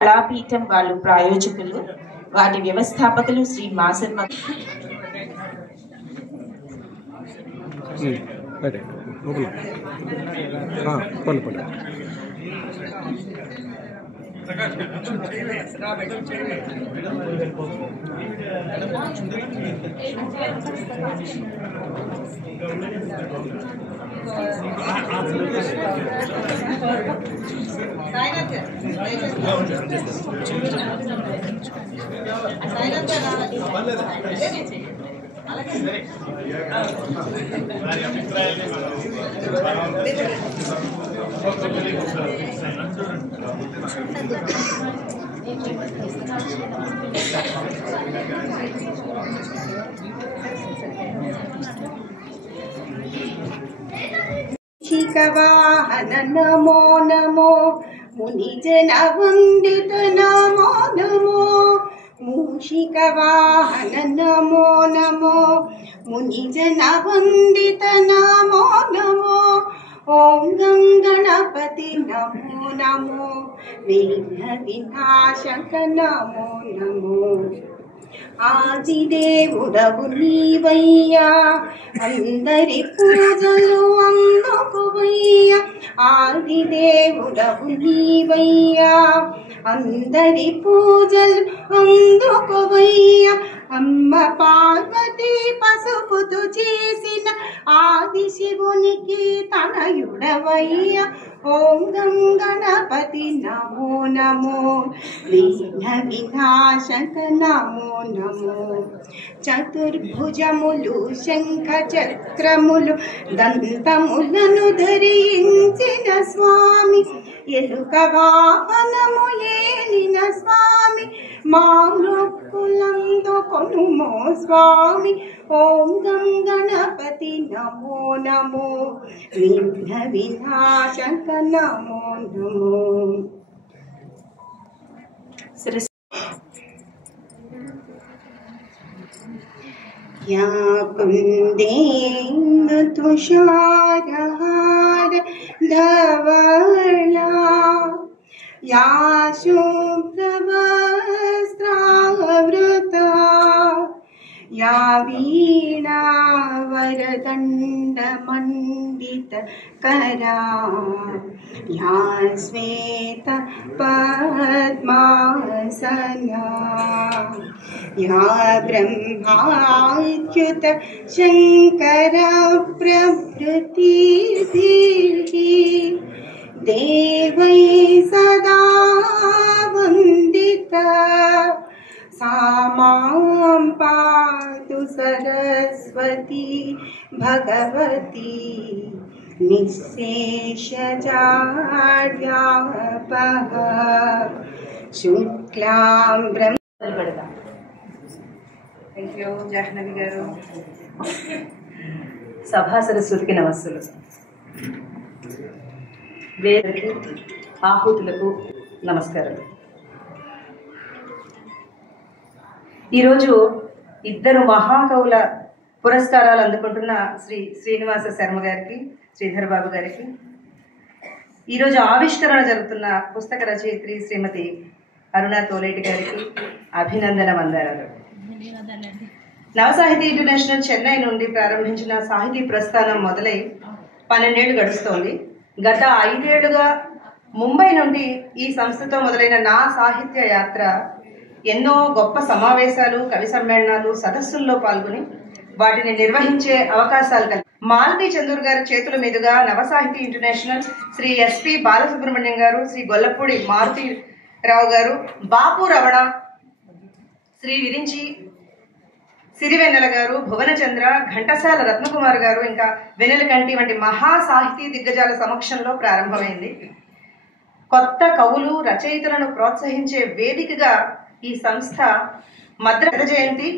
కళాపీఠం వాళ్ళు ప్రాయోజకులు, వాటి వ్యవస్థాపకులు శ్రీ మాసర్మ. शिखवाहन नमो नमो मुनिजन वंदित नमो नमो मूषिकवाहन नमो नमो मुनिजन वंदित नमो नमो ओम गं गणपति नमो नमो विघ्न विनाशक नमो नमो ఆదిదేవుడవు నీవయ్యా అందరి పూజలు అందుకోవయ్యా ఆదిదేవుడవు నీవయ్యా అందరి పూజలు అందుకోవయ్యా అమ్మ పార్వతి పసుపుతో చేసిన ఆది శివునికి తనయుడవయ్యా ఓం గం గణపతి నమో నమో విఘ్న వినాశక నమో నమో చతుర్భుజములు శంఖ చక్రములు దంతములను ధరించిన స్వామి ఎలుక వాహనము ఏలిన స్వామి మా మృక్కులందు కొనుమో స్వామి ఓం గం గణపతి నమో నమో విఘ్న వినాశక నమో నమో. या कुन्देन्दु तुषारहार धवला या शुभ्रवस्त्रावृता या वीणा वरदण्डमण्डित करा या श्वेत पद्मासना या ब्रह्माच्युत शंकर प्रभृतिभिः देवै सदा वन्दिता सा मां पातु सरस्वती भगवती निःशेषजाड्यापः शुक्लां ब्रह्म. థ్యాంక్ యూ జాహ్నవి గారు. సభా సరస్వతికి నమస్సులు. వేదకి ఆహుతులకు నమస్కారం. ఈరోజు ఇద్దరు మహాకవుల పురస్కారాలు అందుకుంటున్న శ్రీ శ్రీనివాస శర్మ గారికి, శ్రీధర్ బాబు గారికి, ఈరోజు ఆవిష్కరణ జరుగుతున్న పుస్తక రచయిత్రి శ్రీమతి అరుణ తోలేటి గారికి అభినందన వందనాలు. నవసాహితీ ఇంటర్నేషనల్ చెన్నై నుండి ప్రారంభించిన సాహితీ ప్రస్థానం మొదలై 12 ఏళ్లు గడుస్తోంది. గత 5 ఏళ్లుగా ముంబై నుండి ఈ సంస్థతో మొదలైన నా సాహిత్య యాత్ర ఎన్నో గొప్ప సమావేశాలు, కవి సమ్మేళనాలు, సదస్సుల్లో పాల్గొని వాటిని నిర్వహించే అవకాశాలు కలిగి మాలతీ చందూర్ గారి చేతుల మీదుగా నవసాహితీ ఇంటర్నేషనల్ శ్రీ ఎస్పి బాలసుబ్రహ్మణ్యం గారు, శ్రీ గొల్లపూడి మారుతిరావు గారు, బాపు రమణ, శ్రీ విరించి సిరివెన్నెల గారు, భువనచంద్ర, ఘంటసాల రత్నకుమార్ గారు, ఇంకా వెన్నెలకంటి వంటి మహా సాహితీ దిగ్గజాల సమక్షంలో ప్రారంభమైంది. కొత్త కవులు, రచయితలను ప్రోత్సహించే వేదికగా ఈ సంస్థ మద్రాసు జయంతి,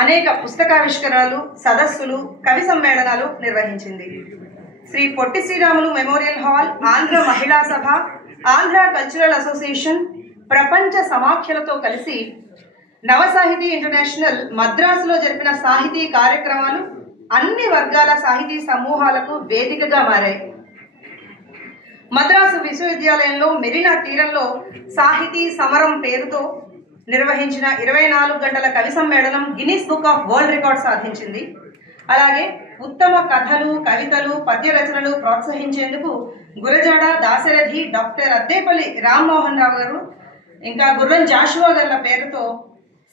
అనేక పుస్తకావిష్కరణలు, సదస్సులు, కవి సమ్మేళనాలు నిర్వహించింది. శ్రీ పొట్టి శ్రీరాములు మెమోరియల్ హాల్, ఆంధ్ర మహిళా సభ, ఆంధ్ర కల్చరల్ అసోసియేషన్, ప్రపంచ సమాఖ్యలతో కలిసి నవసాహితీ ఇంటర్నేషనల్ మద్రాసులో జరిపిన సాహితీ కార్యక్రమాలు అన్ని వర్గాల సాహితీ సమూహాలకు వేదికగా మారాయి. మద్రాసు విశ్వవిద్యాలయంలో మెరీనా తీరంలో సాహితీ సమరం పేరుతో నిర్వహించిన 24 గంటల కవి సమ్మేళనం Guinness book of world record సాధించింది. అలాగే ఉత్తమ కథలు, కవితలు, పద్య రచనలు ప్రోత్సహించేందుకు గురజాడ దాశరథి, డాక్టర్ అద్దేపల్లి రామ్మోహన్ రావు గారు, ఇంకా గుర్రం జాషువా గారి పేరుతో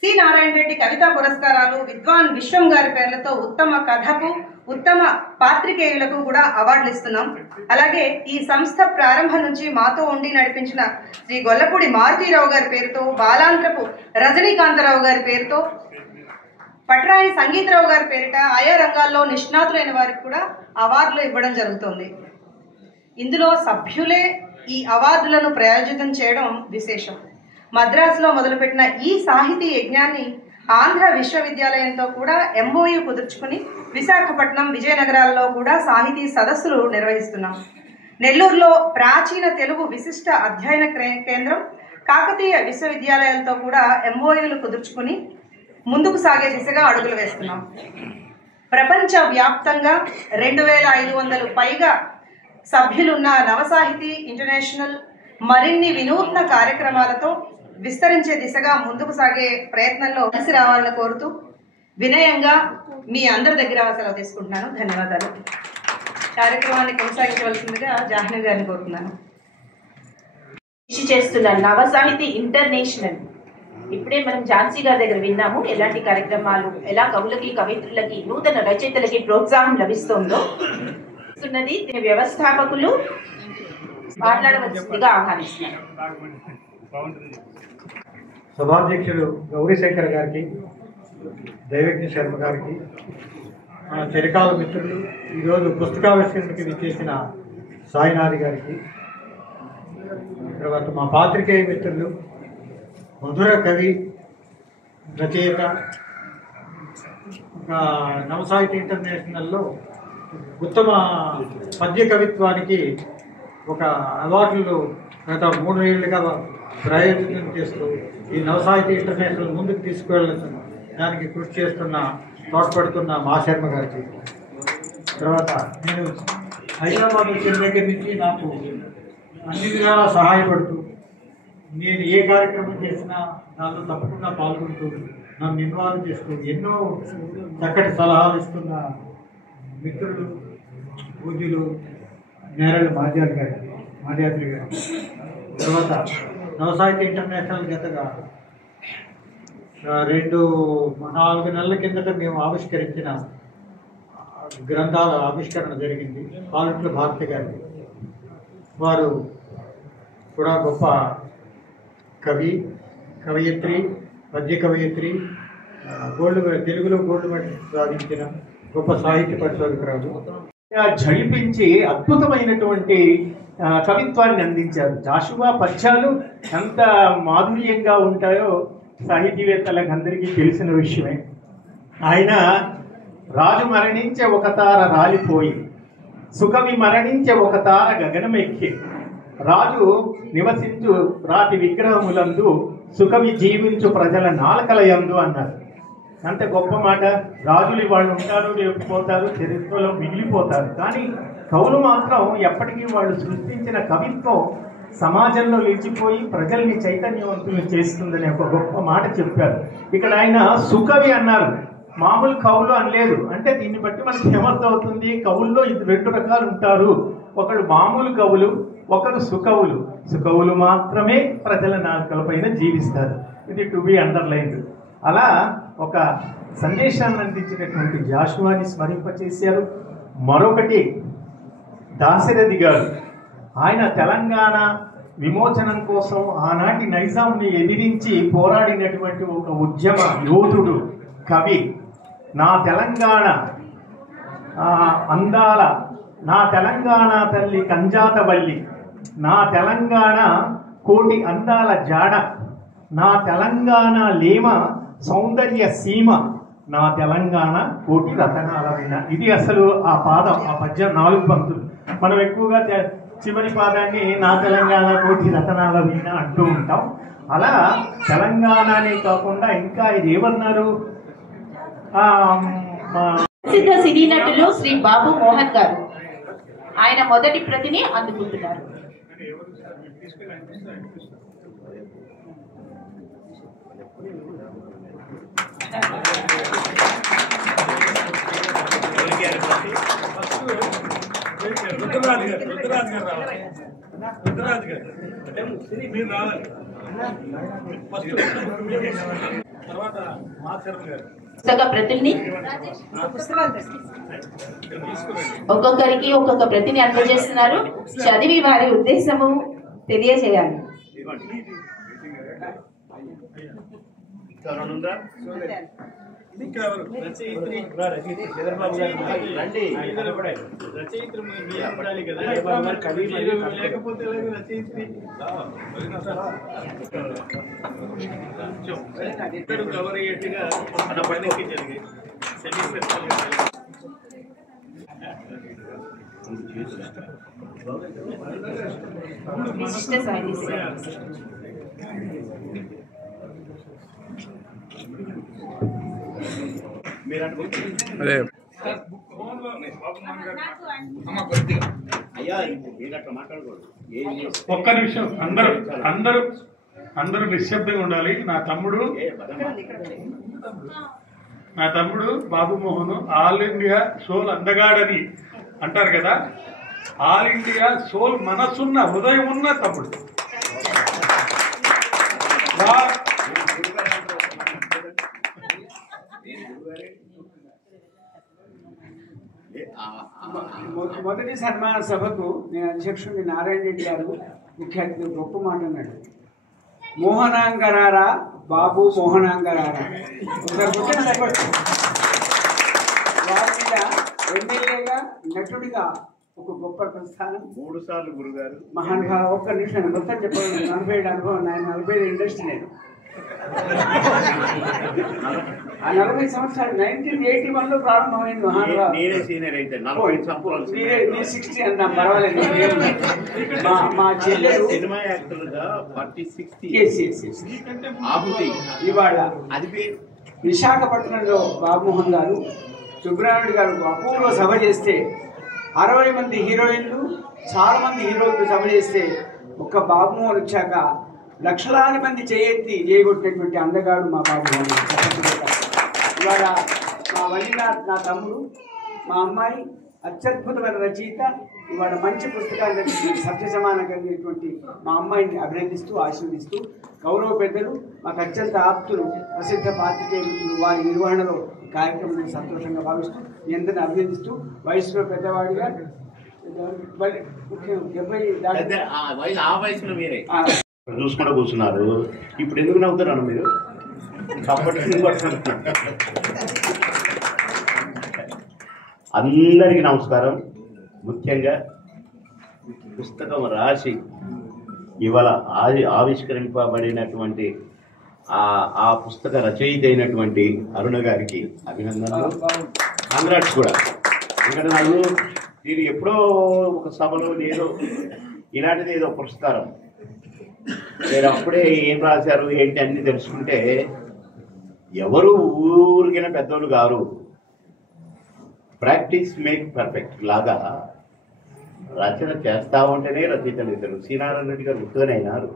సి నారాయణ రెడ్డి కవితా పురస్కారాలు, విద్వాన్ విశ్వం గారి పేర్లతో ఉత్తమ కథకు, ఉత్తమ పాత్రికేయులకు కూడా అవార్డులు ఇస్తున్నాం. అలాగే ఈ సంస్థ ప్రారంభం నుంచి మాతో ఉండి నడిపించిన శ్రీ గొల్లపూడి మారుతీరావు గారి పేరుతో, బాలాంత్రపు రజనీకాంతరావు గారి పేరుతో, పట్రాయి సంగీతరావు గారి పేరిట ఆయా రంగాల్లో నిష్ణాతులైన వారికి కూడా అవార్డులు ఇవ్వడం జరుగుతుంది. ఇందులో సభ్యులే ఈ అవార్డులను ప్రయోజితం చేయడం విశేషం. మద్రాసులో మొదలుపెట్టిన ఈ సాహితీ యజ్ఞాన్ని ఆంధ్ర విశ్వవిద్యాలయంతో కూడా MOU కుదుర్చుకుని విశాఖపట్నం, విజయనగరాల్లో కూడా సాహితీ సదస్సులు నిర్వహిస్తున్నాం. నెల్లూరులో ప్రాచీన తెలుగు విశిష్ట అధ్యయన కేంద్రం, కాకతీయ విశ్వవిద్యాలయాలతో కూడా MOUలు కుదుర్చుకుని ముందుకు సాగే దిశగా అడుగులు వేస్తున్నాం. ప్రపంచ వ్యాప్తంగా 2500 పైగా సభ్యులున్న నవసాహితీ ఇంటర్నేషనల్ మరిన్ని వినూత్న కార్యక్రమాలతో విస్తరించే దిశగా ముందుకు సాగే ప్రయత్నంలో కలిసి రావాలని కోరుతూ వినయంగా మీ అందరి దగ్గర సెలవు తీసుకుంటున్నాను. ధన్యవాదాలు. కార్యక్రమాన్ని కొనసాగించవలసిందిగా జాహ్నవి గారిని కోరుతున్నాను. కృషి చేస్తున్న నవసాహితీ ఇంటర్నేషనల్, ఇప్పుడే మనం ఝాన్సీ గారి దగ్గర విన్నాము ఎలాంటి కార్యక్రమాలు, ఎలా కవులకి, కవయిత్రులకి, నూతన రచయితలకి ప్రోత్సాహం లభిస్తుందో. దీని వ్యవస్థాపకులు మాట్లాడవలసిందిగా ఆహ్వానిస్తున్నారు. సభాధ్యక్షుడు గౌరీశంకర్ గారికి, దైవజ్ఞ శర్మ గారికి, మన చిరకాల మిత్రులు, ఈరోజు పుస్తకావిష్కరణకి విచ్చేసిన సాయినాథి గారికి, తర్వాత మా పాత్రికేయ మిత్రులు, మధుర కవి, రచయిత, నవసాహితీ ఇంటర్నేషనల్లో ఉత్తమ పద్య కవిత్వానికి ఒక అవార్డులు గత 3 ఏళ్లుగా ప్రయోజనం చేస్తూ ఈ నవసాహితీ ఇంటర్నేషనల్ ముందుకు తీసుకువెళ్ళడం దానికి కృషి చేస్తున్న, తోడ్పడుతున్న మా శర్మ గారికి, తర్వాత నేను హైదరాబాద్ వచ్చిన దగ్గర నుంచి నాకు అన్ని విధాలా సహాయపడుతూ, నేను ఏ కార్యక్రమం చేసినా దాంట్లో తప్పకుండా పాల్గొంటూ, నన్ను ఇన్వాల్వ్ చేస్తూ ఎన్నో చక్కటి సలహాలు ఇస్తున్న మిత్రులు, పూజ్యులు నేరళ మాధ్యాద్రి గారు, తర్వాత నవసాహితీ ఇంటర్నేషనల్ గతగా 4 నెలల కిందట మేము ఆవిష్కరించిన గ్రంథాల ఆవిష్కరణ జరిగింది. పాలట్ల భారతి గారికి, వారు కూడా గొప్ప కవి, కవయిత్రి, పద్య కవయిత్రి, తెలుగులో గోల్డ్ మెడల్ సాధించిన గొప్ప సాహిత్య పరిశోధకురాలు. ఝళిపించి అద్భుతమైనటువంటి కవిత్వాన్ని అందించారు. జాషువా పద్యాలు ఎంత మాధుర్యంగా ఉంటాయో సాహితీవేత్తలకు అందరికీ తెలిసిన విషయమే. ఆయన రాజు మరణించే ఒక తార రాలిపోయి, సుకవి మరణించే ఒక తార గగనమెక్కి, రాజు నివసించు రాతి విగ్రహములందు, సుకవి జీవించు ప్రజల నాలుకలయందు అన్నారు. అంత గొప్ప మాట. రాజులు వాళ్ళు ఉంటారు, రేపు పోతారు, చరిత్రలో మిగిలిపోతారు, కానీ కవులు మాత్రం ఎప్పటికీ వాళ్ళు సృష్టించిన కవిత్వం సమాజంలో నిలిచిపోయి ప్రజల్ని చైతన్యవంతులు చేస్తుందని ఒక గొప్ప మాట చెప్పారు. ఇక్కడ ఆయన సుకవి అన్నారు, మామూలు కవులు అనలేదు. అంటే దీన్ని బట్టి మనకి ఏమర్థమవుతుంది, కవుల్లో 2 రకాలు ఉంటారు. ఒకడు మామూలు కవులు, ఒకరు సుకవులు. సుకవులు మాత్రమే ప్రజల నాలుకలపైన జీవిస్తారు. ఇది టు బి అండర్లైన్డ్. అలా ఒక సందేశాన్ని అందించినటువంటి జాషువాని స్మరింపచేశారు. మరొకటి దాశరథి గారు, ఆయన తెలంగాణ విమోచనం కోసం ఆనాటి నైజాంని ఎదిరించి పోరాడినటువంటి ఒక ఉద్యమ యోధుడు, కవి. నా తెలంగాణ అందాల, నా తెలంగాణ తల్లి కంజాతవల్లి, నా తెలంగాణ కోటి అందాల జాడ, నా తెలంగాణ లేమ సౌందర్య సీమ, నా తెలంగాణ కోటి రతనాల వీణ. ఇది అసలు ఆ పాదం, ఆ పద్యం 4 పంక్తులు. మనం ఎక్కువగా చివరి పాదాన్ని నా తెలంగాణ కోటి రతనాల వీణ అంటూ ఉంటాం. అలా తెలంగాణనే కాకుండా ఇంకా ఇది ఏమన్నారు, ప్రసిద్ధ సినీ నటులు శ్రీ బాబు మోహన్ గారు ఆయన మొదటి ప్రతిని అందుకుంటున్నారు. పుస్తక ప్రతుల్ని ఒక్కొక్కరికి ఒక్కొక్క ప్రతిని అందజేస్తున్నారు. చదివి వారి ఉద్దేశము తెలియజేయాలి. విశిష్ట సాహితీ సేవ. ఒక్క నిమిషం అందరూ అందరూ అందరూ నిశ్శబ్దంగా ఉండాలి. నా తమ్ముడు బాబు మోహన్ ఆల్ ఇండియా సోల్ అందగాడని అంటారు కదా, ఆల్ ఇండియా సోల్ మనసున్న హృదయం ఉన్న తమ్ముడు. మొదటి సన్మాన సభకు నేను అధ్యక్షుడిని నారాయణ రెడ్డి గారు ముఖ్య అతిథి గొప్ప మాట అన్నాడు. మోహనాంగరారా బాబు మోహనాంగరారా. వారి మీద ఎమ్మెల్యేగా నటుడిగా ఒక గొప్ప ప్రస్థానం. 3 సార్లు గురుగారు మహానుభావ. ఒక్క నిమిషం మొత్తం చెప్పాలి. 47 అనుభవం. 47 ఇండస్ట్రీ. నేను ఆ 40 సంవత్సరాలు 1981 లో ప్రారంభమైంది. మహానుభావ నేనే సీనియర్ అయితే 40 సంవత్సరాలు. నీ 60 అన్నా పర్వాలేదు. మా చెల్లెలు సినిమా యాక్టర్ గా 46 ఆపుతి ఇవాళ అది విశాఖపట్నంలో బాబుమోహన్ గారు సుబ్రహ్మణ్యుడు గారు అపూర్వ సభ చేస్తే 60 మంది హీరోయిన్లు చాలా మంది హీరోలు సభ చేస్తే ఒక్క బాబుమోహన్ వచ్చాక లక్షలాది మంది చేయగొట్టినటువంటి అందగాడు మా బాబుమోహన్. ఇవాళ మా వనినాథ్ నా తమ్ముడు, మా అమ్మాయి అత్యద్భుతమైన రచయిత. ఇవాళ మంచి పుస్తకాన్ని రచించి సత్య సమానం కలిగినటువంటి మా అమ్మాయిని అభినందిస్తూ ఆశీర్వదిస్తూ గౌరవ పెద్దలు మాకు అత్యంత ఆప్తులు ప్రసిద్ధ పాత్రికేయులు వారి నిర్వహణలో కార్యక్రమాన్ని సంతోషంగా భావిస్తూ మీ అందరిని అభినందిస్తూ వయసులో పెద్దవాడిగా ముఖ్యం 70 ఆ వయసులో మీరే చూసుకుంటూ కూర్చున్నారు. ఇప్పుడు ఎందుకు నవ్వుతున్నారు మీరు? అందరికీ నమస్కారం. ముఖ్యంగా పుస్తకం రాసి ఇవాళ ఆవిష్కరింపబడినటువంటి ఆ పుస్తక రచయిత అయినటువంటి అరుణ గారికి అభినందనలు, కాంగ్రాట్స్ కూడా. ఎందుకంటే నేను ఎప్పుడో ఒక సభలో ఏదో ఇలాంటిది ఏదో పురస్కారం నేను అప్పుడే ఏం రాశారు ఏంటి అన్ని తెలుసుకుంటే ఎవరు ఊరికైనా పెద్దోళ్ళు గారు ప్రాక్టీస్ మేక్ పర్ఫెక్ట్ లాగా రచన చేస్తా ఉంటేనే రచయితలు ఇద్దరు. శ్రీనారాయణ రెడ్డి గారు ఉత్తగానే అయినారు.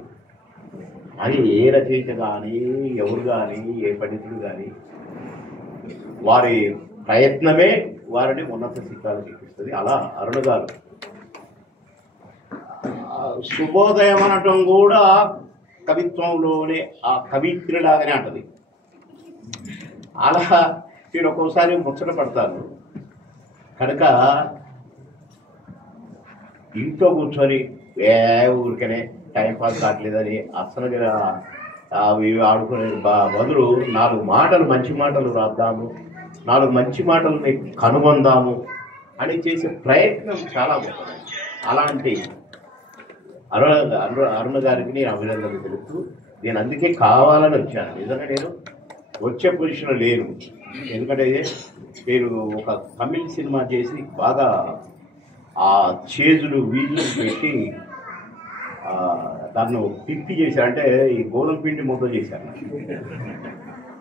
అది ఏ రచయిత కానీ ఎవరు కానీ ఏ పండితుడు కానీ వారి ప్రయత్నమే వారిని ఉన్నత శిఖరాలు చూపిస్తుంది. అలా అరుణ గారు శుభోదయం అనటం కూడా కవిత్వంలోనే ఆ కవిత్రిలాగానే అంటది. అలా నేను ఒక్కోసారి ముచ్చట పడతాను కనుక ఇంట్లో కూర్చొని ఊరికనే టైంపాస్ కావట్లేదని అసలు అవి ఆడుకునే బదులు 4 మాటలు మంచి మాటలు రాద్దాము, 4 మంచి మాటలని కనుగొందాము అని చేసే ప్రయత్నం చాలా గొప్పది. అలాంటి అరుణ గారికి నేను అభినందనలు తెలుపుతూ నేను అందుకే కావాలని వచ్చాను. నిజంగా నేను వచ్చే పొజిషన్లో లేను. ఎందుకంటే నేను ఒక తమిళ్ సినిమా చేసి బాగా ఆ చేజులు వీజులు పెట్టి దాన్ని పిప్పి చేశాను. అంటే ఈ గోధుమ పిండి ముద్ద చేశాను.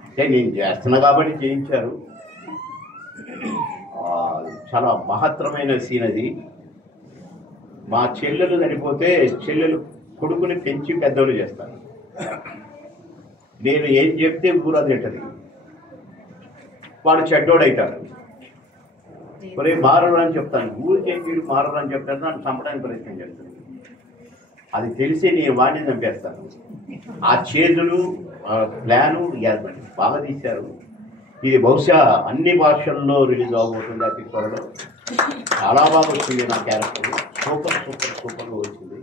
అంటే నేను చేస్తున్నా కాబట్టి చేయించారు. చాలా మహత్తరమైన సీన్ అది. మా చెల్లెలు చనిపోతే చెల్లెలు కొడుకుని పెంచి పెద్దోళ్ళు చేస్తాను. నేను ఏం చెప్తే ఊరా తింటది, వాడు చెడ్డోడైతాడు. మరి మారరు అని చెప్తాను, ఊరికే మీరు మారరు అని చెప్తాను, నన్ను చంపడానికి ప్రయత్నం చేస్తాను. అది తెలిసి నేను వాడిని చంపేస్తాను. ఆ చేతులు ప్లాను బాగా తీశారు. ఇది బహుశా అన్ని భాషల్లో రిలీజ్ అవబోతుంది అతి త్వరలో. చాలా బాగా వచ్చింది నా క్యారెక్టర్, సూపర్ సూపర్ సూపర్గా వచ్చింది.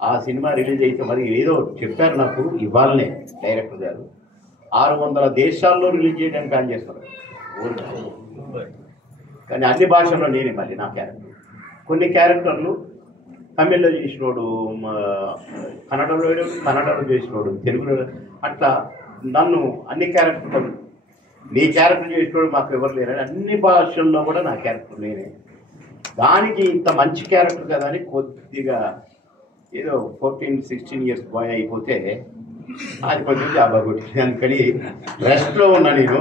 ఆ సినిమా రిలీజ్ అయితే మరి ఏదో చెప్పారు నాకు ఇవాళనే డైరెక్టర్ గారు, 600 దేశాల్లో రిలీజ్ చేయడానికి ప్లాన్ చేస్తారు. కానీ అన్ని భాషల్లో నేనే మళ్ళీ నా క్యారెక్టర్. కొన్ని క్యారెక్టర్లు తమిళ్లో చేసినోడు, కన్నడలో చేసినోడు, తెలుగులో, అట్లా నన్ను అన్ని క్యారెక్టర్లు నీ క్యారెక్టర్ చేసినోడు మాకు ఎవరు లేరని అన్ని భాషల్లో కూడా నా క్యారెక్టర్ నేనే. దానికి ఇంత మంచి క్యారెక్టర్ కదా అని కొద్దిగా ఏదో 14-16 ఇయర్స్ బాయ్ అయిపోతే అది కొంచెం జాబా కొట్టింది. అందుకని రెస్ట్లో ఉన్నా నేను.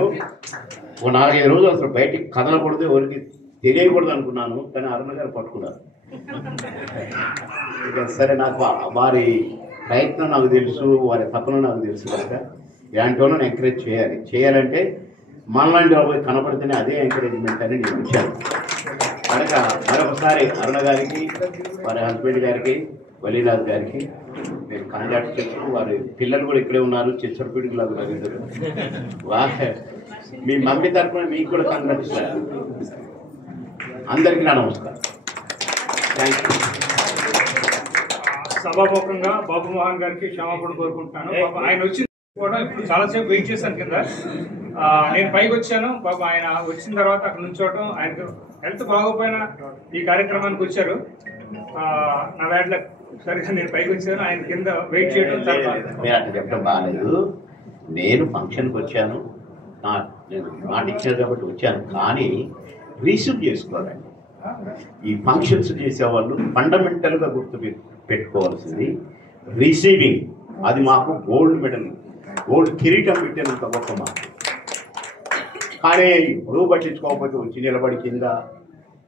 ఓ 4-5 రోజులు అసలు బయటికి కదలకూడదు, ఎవరికి తెలియకూడదు అనుకున్నాను. కానీ అరుణ గారు పట్టుకున్నారు. ఇక సరే, నాకు వారి ప్రయత్నం నాకు తెలుసు, వారి తపన నాకు తెలుసు కనుక ఇలాంటి వాళ్ళని ఎంకరేజ్ చేయాలంటే మనలాంటి వాళ్ళు కనపడితేనే అదే ఎంకరేజ్మెంట్ అని నేను వచ్చాను. కనుక మరొకసారి అరుణ గారికి, వారి హస్బెండ్ గారికి, వలీరాజు గారికి నేను కాంటాక్ట్ చేస్తూ, వారి పిల్లలు కూడా ఇక్కడే ఉన్నారు, చిచ్చరపీడికి లాగా ఇద్దరు. మీ మమ్మీ తరఫున మీకు కూడా కాంటాక్ట్ ఇస్తారు. అందరికీ నా నమస్కారం. Thank you. సభాముఖంగా బాబు మోహన్ గారికి క్షమాపణ కోరుకుంటున్నాను. ఆయన వచ్చి కూడా చాలాసేపు వెయిట్ చేశాను కింద. నేను పైకి వచ్చాను. బాబు ఆయన వచ్చిన తర్వాత అక్కడ నుంచోవటం, ఆయనకు హెల్త్ బాగోపోయినా ఈ కార్యక్రమానికి వచ్చారు. నా వేట్ల సరిగా నేను పైకి వచ్చాను, ఆయన కింద వెయిట్ చేయడం. మీరు అట్లా చెప్పడం బాగాలేదు. నేను ఫంక్షన్కి వచ్చాను, నేను మాట ఇచ్చాను కాబట్టి వచ్చాను. కానీ రిసీవ్ చేసుకోవాలండి. ఈ ఫంక్షన్స్ చేసేవాళ్ళు ఫండమెంటల్గా గుర్తు పెట్టుకోవాల్సింది రిసీవింగ్. అది మాకు గోల్డ్ మెడల్, గోల్డ్ కిరీటం పెట్టినంత గొప్ప మాకు. కానీ ఇప్పుడు పట్టించుకోకపోతే వచ్చి నిలబడి కింద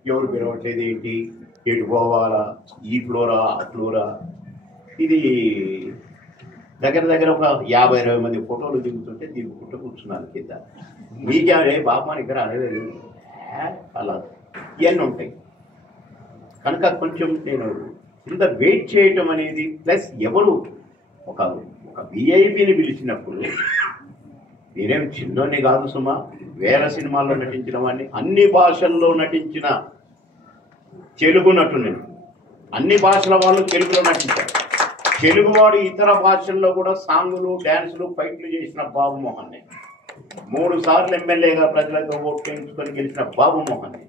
ఎవరు పిలవట్లేదు ఏంటి, ఎటు పోవాలా, ఈ ఫ్లోరా ఆ ఫ్లోరా. ఇది దగ్గర ఒక 50-20 మంది ఫోటోలు దిగుతుంటే దిగుకుంటూ కూర్చున్నాను కింద. మీకే బాబా ఇక్కడ అనేది అలా ఇవన్నీ ఉంటాయి. కనుక కొంచెం నేను కింద వెయిట్ చేయటం అనేది, ప్లస్ ఎవరు ఒక విఐపిని పిలిచినప్పుడు, నేనేం చిన్నోని కాదు సుమా, వేల సినిమాల్లో నటించిన వాడిని, అన్ని భాషల్లో నటించిన తెలుగు నటుని, అన్ని భాషల వాళ్ళు తెలుగులో నటించారు. తెలుగువాడు ఇతర భాషల్లో కూడా సాంగులు, డ్యాన్సులు, ఫైట్లు చేసిన బాబు మోహన్. 3 సార్లు ఎమ్మెల్యేగా ప్రజలతో ఓట్లు వేయించుకొని గెలిచిన బాబు మోహన్.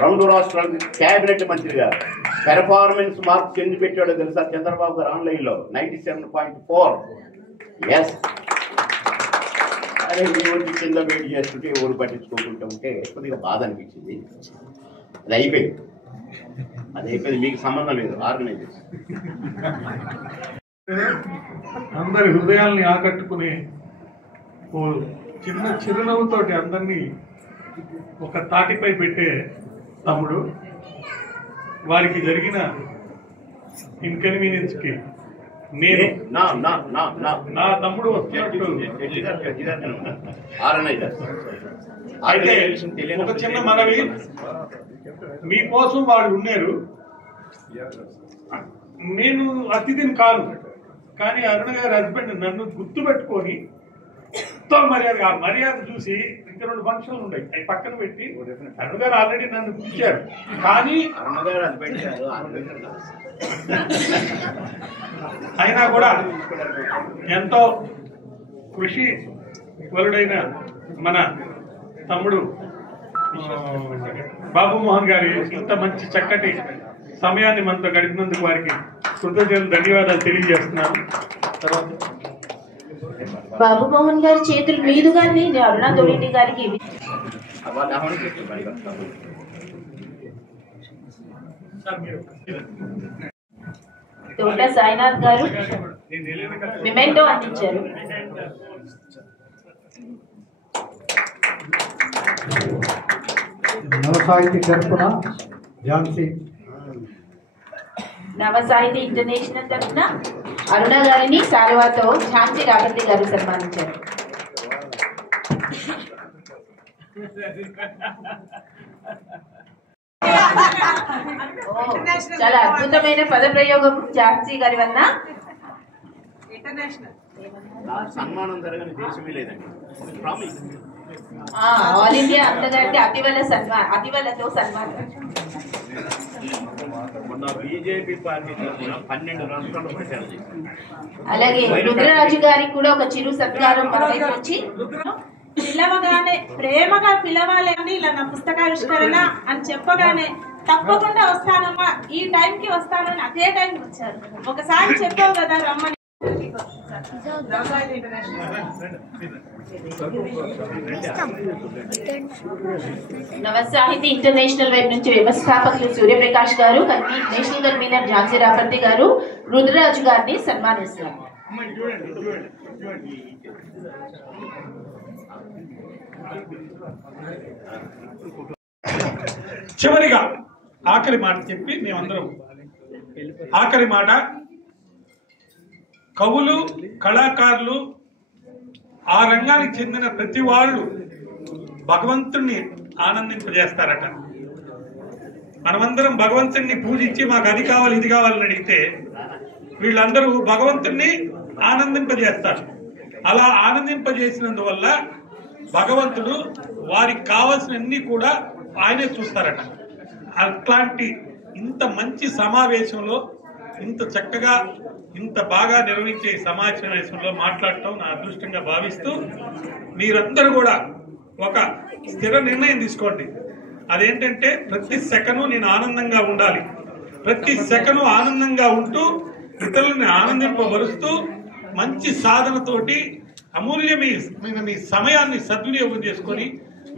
2 రాష్ట్రాలకు క్యాబినెట్ మంత్రిగా పెర్ఫార్మెన్స్ మార్క్స్ ఎందుకు పెట్టాడో తెలుసా చంద్రబాబు గారు ఆన్లైన్లో 97.4. ఎస్. అదే మీ ఊరికి కింద వెయిట్ చేస్తుంటే ఊరు పట్టించుకోకుండా ఉంటే కొద్దిగా బాధ అనిపించింది. అది అయిపోయింది. మీకు సంబంధం లేదు ఆర్గనైజేషన్. అందరి హృదయాల్ని ఆకట్టుకునే ఓ చిన్న చిరునవ్వుతోటి అందరినీ ఒక తాటిపై పెట్టే తమ్ముడు. వారికి జరిగిన ఇన్కన్వీనియన్స్ కి నేను నా తమ్ముడు వస్తున్నట్టు అయితే ఒక చిన్న మనవి, మీకోసం వాళ్ళు ఉన్నారు. నేను అతిథిని కాదు, కానీ అరుణ గారి హస్బెండ్ నన్ను గుర్తుపెట్టుకొని ఎంతో మర్యాద, ఆ మర్యాద చూసి ఇంకా 2 ఫంక్షన్లు ఉన్నాయి, అవి పక్కన పెట్టి అరుణ గారు ఆల్రెడీ నన్ను పిలిచారు. కానీ అయినా కూడా ఎంతో కృషి వలుడైన మన తమ్ముడు బాబు మోహన్ గారి ఇంత మంచి చక్కటి సమయాన్ని మనతో గడిపినందుకు వారికి కృతజ్ఞతలు, ధన్యవాదాలు తెలియజేస్తున్నాను. తర్వాత బాబు మోహన్ గారి చేతుల మీదుగానే అరుణ తొలిటి గారికి తోట సాయినాథ్ గారు మెమెంటో అందించారు. నవసాహితీ తరఫున ఝాన్సీ నవ సాహితీ ఇంటర్నేషనల్ తరఫున అరుణ గారిని శాలువాతో ఝాన్సీ రాపర్తి గారు సన్మానించారు. చాలా అద్భుతమైన పద ప్రయోగం ఝాన్సీ గారి వల్ల. సన్మానం జరగని దేశమే లేదండి. ఆల్ ఇండియా అంతగారికి అతివలతో సన్మానం. మొన్న బీజేపీ పార్టీ తరఫున 12 రాష్ట్రాలు ప్రచారం చేశారు. అలాగే రుద్రరాజు గారికి కూడా ఒక చిరు సత్కారం మన వైపు వచ్చి పిలవగానే ప్రేమగా పిలవాలండి, ఇలా నా పుస్తకావిష్కరణ అని చెప్పగానే తప్పకుండా వస్తానమ్మా, ఈ టైంకి వస్తానని అదే టైంకి వచ్చారు. ఒకసారి చెప్పావు కదా రమ్మని. నవ సాహితీ ఇంటర్నేషనల్ వైపు నుంచి వ్యవస్థాపకులు సూర్యప్రకాష్ గారు, నేషనల్ కన్వీనర్ ఝాన్సీ రాపర్తి గారు రుద్రరాజు గారిని సన్మానిస్తున్నారు. చివరిగా ఆఖరి మాట చెప్పి మేమందరం ఆఖరి మాట, కవులు కళాకారులు ఆ రంగానికి చెందిన ప్రతి వాళ్ళు భగవంతుణ్ణి ఆనందింపజేస్తారట. మనమందరం భగవంతుణ్ణి పూజించి మాకు అది కావాలి ఇది కావాలని అడిగితే వీళ్ళందరూ భగవంతుణ్ణి ఆనందింపజేస్తారు. అలా ఆనందింపజేసినందువల్ల భగవంతుడు వారికి కావాల్సినన్ని కూడా ఆయనే చూస్తారట. అట్లాంటి ఇంత మంచి సమావేశంలో ఇంత చక్కగా ఇంత బాగా నిర్వహించే సమావేశంలో మాట్లాడటం నా అదృష్టంగా భావిస్తూ మీరందరూ కూడా ఒక స్థిర నిర్ణయం తీసుకోండి. అదేంటంటే ప్రతి సెకను నేను ఆనందంగా ఉండాలి. ప్రతి సెకను ఆనందంగా ఉంటూ ఇతరులని ఆనందింపబరుస్తూ మంచి సాధనతోటి అమూల్యమైన మీ సమయాన్ని సద్వినియోగం చేసుకొని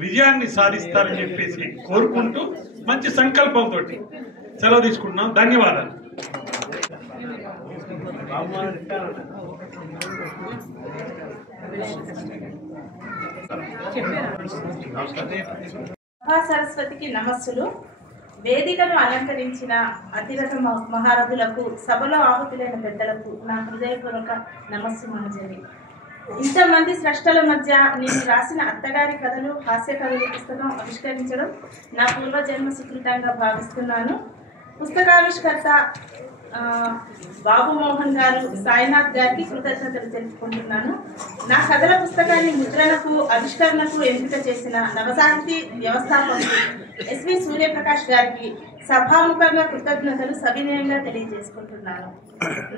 విజయాన్ని సాధిస్తారని చెప్పేసి కోరుకుంటూ మంచి సంకల్పంతో సెలవు తీసుకుంటున్నాం. ధన్యవాదాలు. సరస్వతికి నమస్సులు. వేదికను అలంకరించిన అతిరథ మహారథులకు, సభలో ఆహుతులైన పెద్దలకు నా హృదయపూర్వక నమస్సు మంజరి. ఇంతమంది స్రష్టల మధ్య నేను రాసిన అత్తగారి కథలు, హాస్య కథలు పుస్తకం ఆవిష్కరించడం నా పూర్వజన్మ సుకృతంగా భావిస్తున్నాను. పుస్తకావిష్కర్త బాబు మోహన్ గారు, సాయినాథ్ గారికి కృతజ్ఞతలు తెలుపుకుంటున్నాను. నా కథల పుస్తకాన్ని ముద్రణకు, ఆవిష్కరణకు ఎంపిక చేసిన నవసాహితీ వ్యవస్థాపకులు ఎస్వి సూర్యప్రకాష్ గారికి సభాముఖంగా కృతజ్ఞతలు సవినయంగా తెలియజేసుకుంటున్నాను.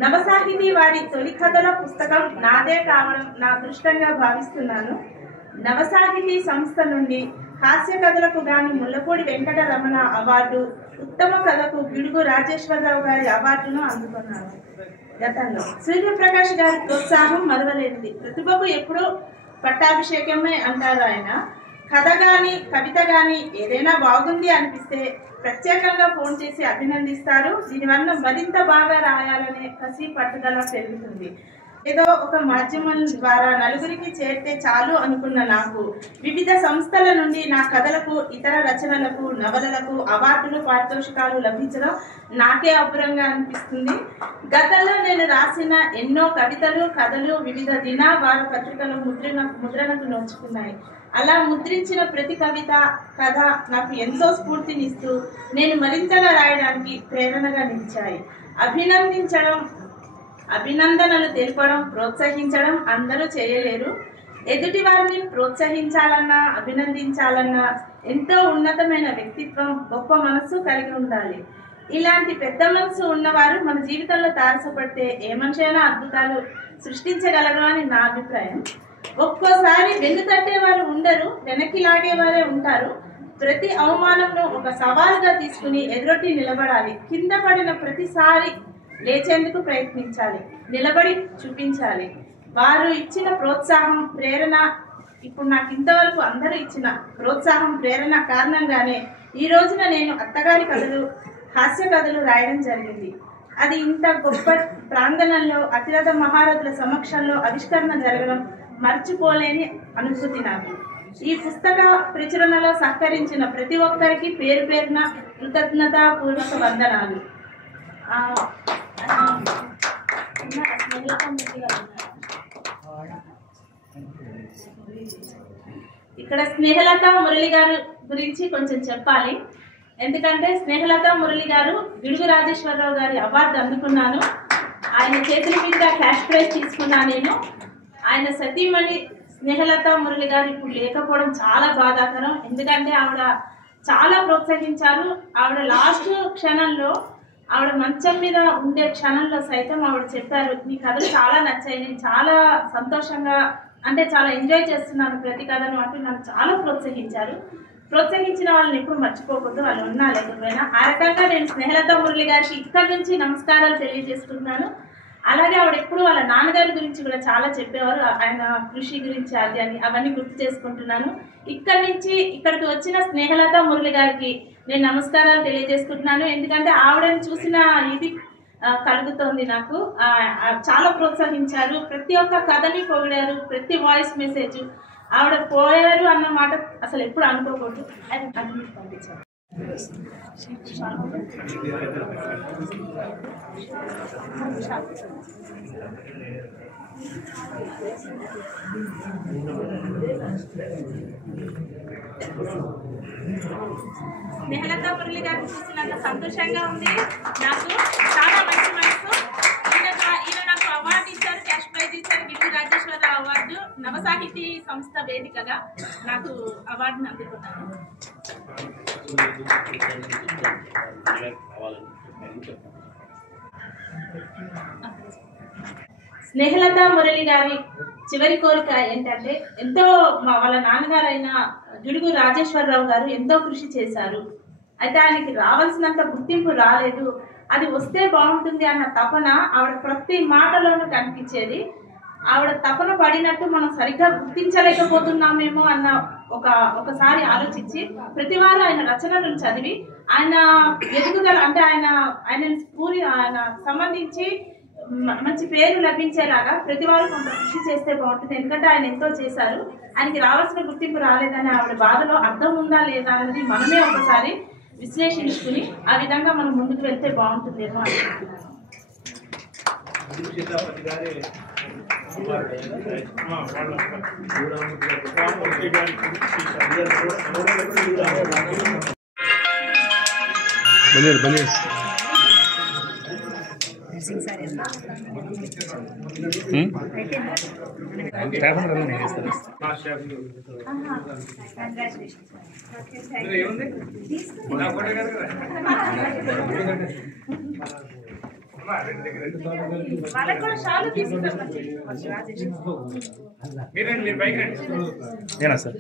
నవసాహితీ వారి తొలి కథల పుస్తకం నాదే కావడం నా అదృష్టంగా భావిస్తున్నాను. నవసాహితీ సంస్థ నుండి హాస్య కథలకు గాను ముల్లపూడి వెంకటరమణ అవార్డు, ఉత్తమ కథకు గిడుగు రాజేశ్వరరావు గారి అవార్డును అందుకున్నాను. గతంలో సూర్యప్రకాష్ గారి ప్రోత్సాహం మరవలేనిది. ప్రతిభకు ఎప్పుడూ పట్టాభిషేకమే అంటారు ఆయన. కథ గాని కవిత గాని ఏదైనా బాగుంది అనిపిస్తే ప్రత్యేకంగా ఫోన్ చేసి అభినందిస్తారు. దీనివల్ల మరింత బాగా రాయాలనే కసి పట్టుదల పెరుగుతుంది. ఏదో ఒక మాధ్యమం ద్వారా నలుగురికి చేరితే చాలు అనుకున్న నాకు వివిధ సంస్థల నుండి నా కథలకు, ఇతర రచనలకు, నవలలకు అవార్డులు, పారితోషికాలు లభించడం నాకే అబ్బురంగా అనిపిస్తుంది. గతంలో నేను రాసిన ఎన్నో కవితలు, కథలు వివిధ దిన వార పత్రికలు ముద్రణకు నోచుకున్నాయి. అలా ముద్రించిన ప్రతి కవిత, కథ నాకు ఎంతో స్ఫూర్తినిస్తూ నేను మరింతగా రాయడానికి ప్రేరణగా నిలిచాయి. అభినందనలు తెలపడం, ప్రోత్సహించడం అందరూ చేయలేరు. ఎదుటి వారిని ప్రోత్సహించాలన్నా, అభినందించాలన్నా ఎంతో ఉన్నతమైన వ్యక్తిత్వం, గొప్ప మనస్సు కలిగి ఉండాలి. ఇలాంటి పెద్ద మనసు ఉన్నవారు మన జీవితంలో తారసపడితే ఏ మనిషి అయినా అద్భుతాలు సృష్టించగలరు అని నా అభిప్రాయం. ఒక్కోసారి వెన్ను తట్టేవారు ఉండరు, వెనక్కి లాగేవారే ఉంటారు. ప్రతి అవమానంను ఒక సవాలుగా తీసుకుని ఎదురొట్టి నిలబడాలి. కింద పడిన ప్రతిసారి లేచేందుకు ప్రయత్నించాలి, నిలబడి చూపించాలి. వారు ఇచ్చిన ప్రోత్సాహం, ప్రేరణ, ఇప్పుడు నాకు ఇంతవరకు అందరూ ఇచ్చిన ప్రోత్సాహం, ప్రేరణ కారణంగానే ఈ రోజున నేను అత్తగారి కథలు, హాస్య కథలు రాయడం జరిగింది. అది ఇంత గొప్ప ప్రాంగణంలో అతిరథ మహారథుల సమక్షంలో ఆవిష్కరణ జరగడం మర్చిపోలేని అనుభూతి నాకు. ఈ పుస్తక ప్రచురణలో సహకరించిన ప్రతి ఒక్కరికి పేరు పేరున కృతజ్ఞతాపూర్వక వందనాలు. ఇక్కడ స్నేహలత మురళి గారు గురించి కొంచెం చెప్పాలి. ఎందుకంటే స్నేహలత మురళి గారు గిడుగు రాజేశ్వరరావు గారి అవార్డు అందుకున్నాను. ఆయన చేతుల మీదుగా క్యాష్ ప్రైజ్ తీసుకున్నాను నేను. ఆయన సతీమణి స్నేహలత మురళి గారు ఇప్పుడు లేకపోవడం చాలా బాధాకరం. ఎందుకంటే ఆవిడ చాలా ప్రోత్సహించారు. ఆవిడ లాస్ట్ క్షణంలో, ఆవిడ మంచం మీద ఉండే క్షణంలో సైతం ఆవిడ చెప్పారు, నీ కథలు చాలా నచ్చాయి, నేను చాలా సంతోషంగా అంటే చాలా ఎంజాయ్ చేస్తున్నాను ప్రతి కథను అంటూ నన్ను చాలా ప్రోత్సహించారు. ప్రోత్సహించిన వాళ్ళని ఎప్పుడు మర్చిపోకూడదు, వాళ్ళు ఉన్నా లేకపోయినా. ఆ రకంగా నేను స్నేహలత మురళి గారికి ఇక్కడి నుంచి నమస్కారాలు తెలియజేసుకుంటున్నాను. అలాగే ఆవిడ ఎప్పుడు వాళ్ళ నాన్నగారి గురించి కూడా చాలా చెప్పేవారు, ఆయన కృషి గురించి అది అని అవన్నీ గుర్తు చేసుకుంటున్నాను. ఇక్కడి నుంచి ఇక్కడికి వచ్చిన స్నేహలత మురళి గారికి నేను నమస్కారాలు తెలియజేసుకుంటున్నాను. ఎందుకంటే ఆవిడని చూసిన ఇది కలుగుతోంది నాకు. చాలా ప్రోత్సహించారు, ప్రతి ఒక్క కథని పొగిడారు, ప్రతి వాయిస్ మెసేజ్. ఆవిడ పోయారు అన్న మాట అసలు ఎప్పుడు అనుకోకూడదు. ఆయన పంపించారు. స్నేహలత మురళి గారిని చూసినంత సంతోషంగా ఉంది నాకు. చాలా మంచి మనసు. ఈయన నాకు అవార్డు ఇచ్చారు, క్యాష్ ప్రైజ్ ఇచ్చారు, గిడుగు రాజేశ్వరరావు అవార్డు. నవసాహితీ సంస్థ వేదికగా నాకు అవార్డుని అందుకున్నాను. స్నేహలత మురళి గారి చివరి కోరిక ఏంటంటే, ఎంతో వాళ్ళ నాన్నగారైన గిడుగు రాజేశ్వరరావు గారు ఎంతో కృషి చేశారు. అయితే ఆయనకి రావాల్సినంత గుర్తింపు రాలేదు. అది వస్తే బాగుంటుంది అన్న తపన ఆవిడ ప్రతి మాటలోనూ కనిపించేది. ఆవిడ తపన పడినట్టు మనం సరిగ్గా గుర్తించలేకపోతున్నామేమో అన్న ఒకసారి ఆలోచించి ప్రతివారు ఆయన రచనలను చదివి ఆయన ఎదుగుదల అంటే ఆయన సంబంధించి మంచి పేరు లభించేలాగా ప్రతివారు కొంత కృషి చేస్తే బాగుంటుంది. ఎందుకంటే ఆయన ఎంతో చేశారు, ఆయనకి రావాల్సిన గుర్తింపు రాలేదని ఆవిడ బాధలో అర్థం ఉందా లేదా అనేది మనమే ఒకసారి విశ్లేషించుకుని ఆ విధంగా మనం ముందుకు వెళ్తే బాగుంటుందేమో అనుకుంటున్నాను. నేనా సార్?